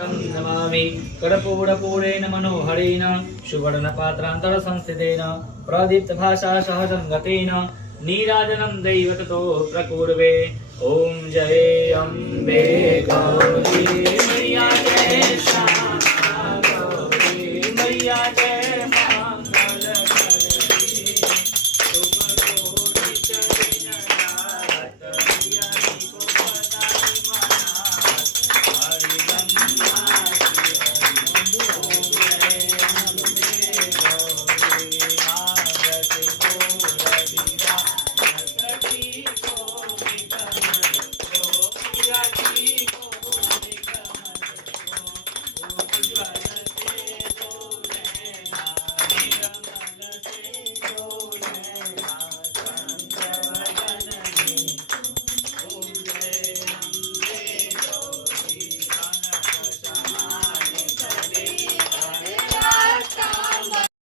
Namami कर्पूरपूरेण मनोहरेण सुवर्णपात्रान्तरसंस्थितेन प्रदीप्तभाषा सहसङ्गतेन नीराजनं दैवततो प्रकुर्वे। Om Jai Ambe Gauri.